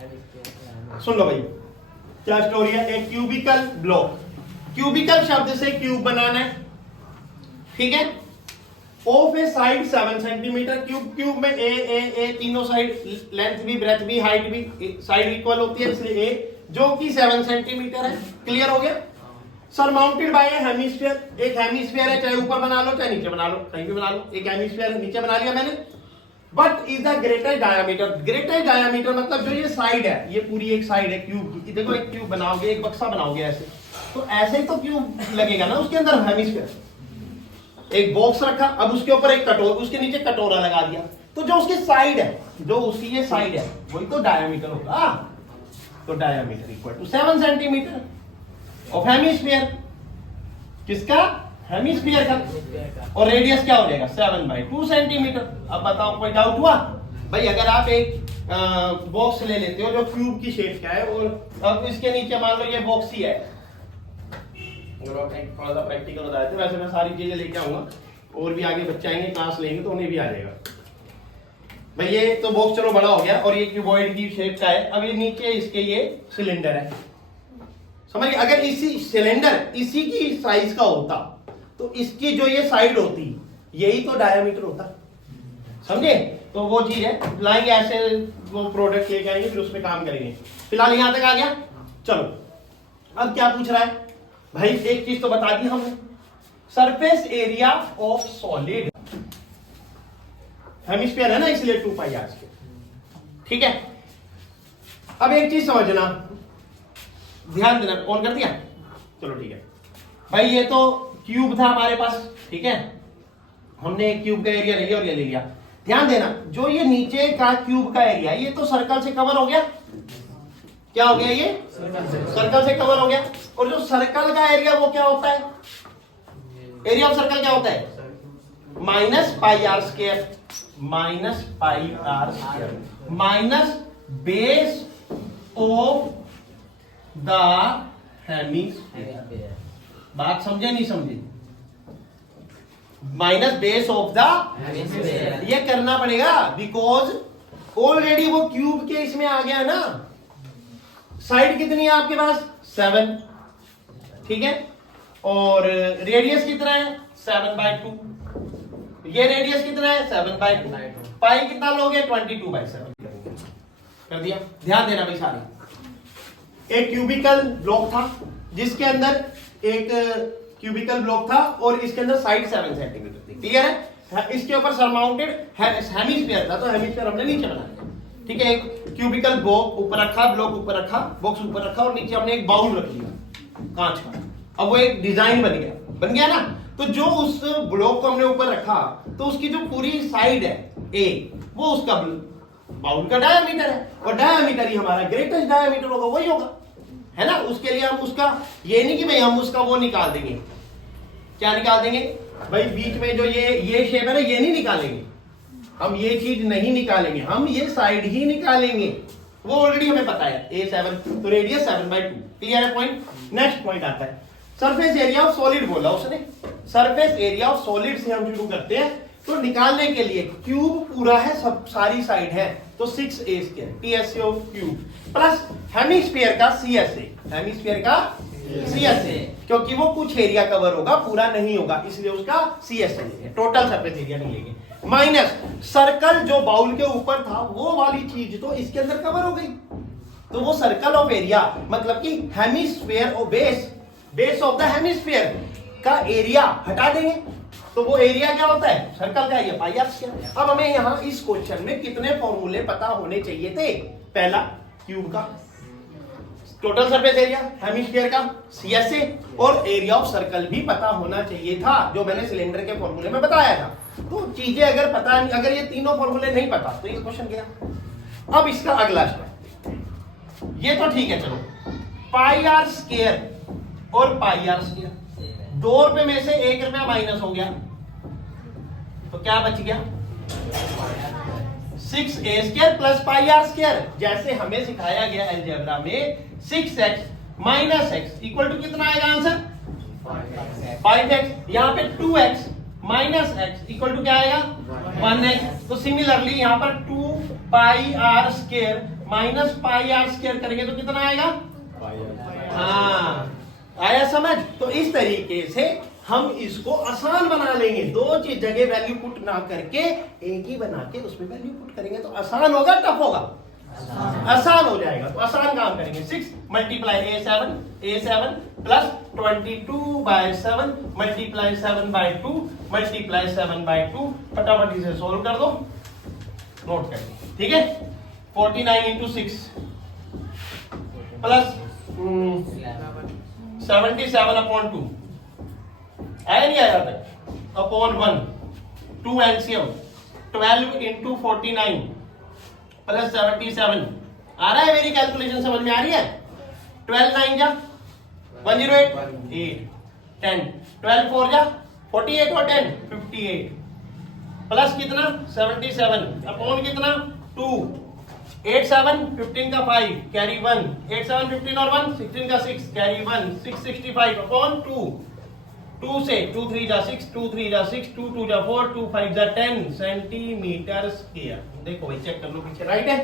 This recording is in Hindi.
सुन लो भाई क्या स्टोरी है। एक क्यूबिकल ब्लॉक, क्यूबिकल शब्द से क्यूब बनाना है, ठीक है। Of A side 7 centimetre, cube में ए तीनों साइड, लेंथ भी, ब्रेथ भी, हाइट भी साइड इक्वल होती है, इसलिए ए जो कि 7 सेंटीमीटर है। क्लियर हो गया। सरमाउंटेड बाय ए हेमिस्फीयर, एक हेमिस्फीयर है, चाहे ऊपर बना लो चाहे नीचे बना लो, कहीं भी बना लो। एक हेमिस्फीयर नीचे बना लिया मैंने। But is the greatest diameter, greatest diameter मतलब जो ये साइड है, ये पूरी एक साइड है क्यूब की। देखो एक क्यूब बनाओगे, एक बक्सा बनाओगे ऐसे, तो ऐसे ही तो क्यूब लगेगा ना, उसके अंदर हेमिस्फीयर। एक बॉक्स रखा, अब उसके ऊपर एक कटोरा, उसके नीचे कटोरा लगा दिया, तो जो उसकी साइड है, जो उसकी ये साइड है, वही तो डायमीटर होगा। तो diameter equal to 7 centimetre of hemisphere. किसका? हेमिस्फीयर का। और रेडियस क्या हो जाएगा? 7/2 सेंटीमीटर। अब बताओ कोई डाउट हुआ? भाई अगर आप एक बॉक्स ले लेते हो जो क्यूब की शेप का है, और अब इसके नीचे मान लो ये बॉक्स ही है, थोड़ा सा प्रैक्टिकल बताए थे, वैसे मैं सारी चीजें लेके आऊंगा, और भी आगे बच्चे आएंगे क्लास लेंगे तो उन्हें भी आ जाएगा। भाई ये तो बॉक्स चलो बड़ा हो गया, और ये क्यूबॉइड की शेप का है। अब ये नीचे इसके ये सिलेंडर है, समझिए। अगर इसी सिलेंडर इसी की साइज का होता तो इसकी जो ये साइड होती, यही तो डायमीटर होता, समझे। तो वो चीज है, लाएंगे ऐसे वो प्रोडक्ट लेके आएंगे, फिर उसमें काम करेंगे। फिलहाल यहां तक आ गया। चलो अब क्या पूछ रहा है भाई? एक चीज तो बता दी हमने, surface area of solid. Hemisphere है ना, इसलिए 2πr², ठीक है। अब एक चीज समझना, ध्यान देना। ऑन कर दिया? चलो ठीक है भाई। ये तो क्यूब था हमारे पास, ठीक है। हमने एक क्यूब का एरिया ले लिया और ये ले लिया। ध्यान देना, जो ये नीचे का क्यूब का एरिया, ये तो सर्कल से कवर हो गया। क्या हो गया? ये सर्कल से कवर हो गया। और जो सर्कल का एरिया वो क्या होता है? एरिया ऑफ सर्कल क्या होता है? -πr², -πr² minus base of the hemisphere. बात समझे नहीं समझे? Minus base of the hemisphere, ये करना पड़ेगा, बिकॉज ऑलरेडी वो क्यूब के इसमें आ गया ना। साइड कितनी है आपके पास? 7, ठीक है। और रेडियस कितना है? 7/2। ये रेडियस कितना है? 7/2। पाई कितना लोगे? 22/7 कर दिया। ध्यान देना भाई सारे। एक क्यूबिकल ब्लॉक था जिसके अंदर एक क्यूबिकल ब्लॉक था, और इसके अंदर साइड 7 सेंटीमीटर थी। क्लियर है? इसके ऊपर सरमाउंटेड हेमिस्फीयर था, तो हेमिस्फीयर हमने नीचे बना लिया, ठीक है। एक क्यूबिकल ब्लॉक ऊपर रखा, ब्लॉक ऊपर रखा, बॉक्स ऊपर रखा, और नीचे हमने एक बाउल रख लिया कांच का। अब वो एक डिजाइन बन गया ना। तो जो उस ब्लॉक को हमने ऊपर रखा, तो उसकी जो पूरी साइड है ए, वो उसका बाउल का डायमीटर है, और डायमीटर ही हमारा ग्रेटेस्ट डायमीटर होगा, वही होगा, है ना। उसके लिए हम उसका ये नहीं कि भाई हम उसका वो निकाल देंगे। क्या निकाल देंगे भाई? बीच में जो ये शेप है ना, ये नहीं निकालेंगे हम, ये चीज नहीं निकालेंगे हम, ये साइड ही निकालेंगे। वो ऑलरेडी हमें पता है A7, तो रेडियस 7/2। क्लियर है पॉइंट? नेक्स्ट पॉइंट आता है सरफेस एरिया ऑफ सॉलिड। बोला उसने सरफेस एरिया ऑफ सॉलिड से हम शुरू करते हैं। तो निकालने के लिए क्यूब पूरा है, सब सारी साइड है, तो 6a² TSA cube plus hemisphere का CSA, हेमिस्फीयर का CSA, क्योंकि वो कुछ एरिया कवर होगा, पूरा नहीं होगा, इसलिए उसका CSA लेंगे, टोटल सरफेस एरिया नहीं लेंगे। माइनस सर्कल जो बाउल के ऊपर था, वो वाली चीज तो इसके अंदर कवर हो गई, तो वो सर्कल ऑफ एरिया मतलब कि हेमिस्फीयर और बेस ऑफ द हेमिस्फीयर का एरिया हटा देंगे, तो वो एरिया क्या होता है? सर्कल का एरिया πr²। अब हमें यहां इस क्वेश्चन में कितने फॉर्मूले पता होने चाहिए थे? पहला क्यूब का टोटल सरफेस एरिया, हेमिस्फीयर का CSA, और एरिया ऑफ सर्कल भी पता होना चाहिए था, जो मैंने सिलेंडर के फॉर्मूले में बताया था। तो चीजें अगर पता नहीं, अगर ये तीनों फॉर्मूले नहीं पता तो ये क्वेश्चन गया। अब इसका अगला स्टेप, ये तो ठीक है, चलो πr² और πr², 2 रुपए में से 1 रुपया माइनस हो गया, तो क्या बच गया? 6a² plus πr²। जैसे हमें सिखाया गया अलजेब्रा में, 6x minus x equal to कितना आएगा आंसर? 5x। यहाँ पे 2x minus x equal to क्या आएगा? 1x। तो सिमिलरली यहाँ पर 2πr² minus pi are square करेंगे तो कितना आएगा? हाँ, आया समझ? तो इस तरीके से हम इसको आसान बना लेंगे, दो चीज जगह वैल्यू पुट ना करके एक ही बना के उसमें वैल्यू पुट करेंगे तो आसान होगा, टफ होगा? आसान हो जाएगा। तो आसान काम करेंगे। 6 multiply a7 plus 22/7 multiply 7/2 multiply 7/2, फटाफट इसे सोल्व कर दो, नोट कर दो, ठीक है? 49 इंटू 6 प्लस 77/2 आया नहीं आया तक, अपॉन 1, 2 एलसीएम 12 इंटू 49 प्लस 77 आ रहा है? मेरी कैलकुलेशन समझ में आ रही है? 12 9 जा 108 8 10 12 4 जा 48 और 10 58 प्लस कितना 77 अपॉन कितना 2 8 7 15 का 5 कैरी 1 8 7 15 और 1 16 का 6 कैरी 1 665 अपॉन 2 2 से 2 3 जा 6 2 3 जा 6 2 2 जा 4 2 5 जा 10 सेंटीमीटर स्क्वायर। देखो भाई चेक कर लो पीछे, राइट है?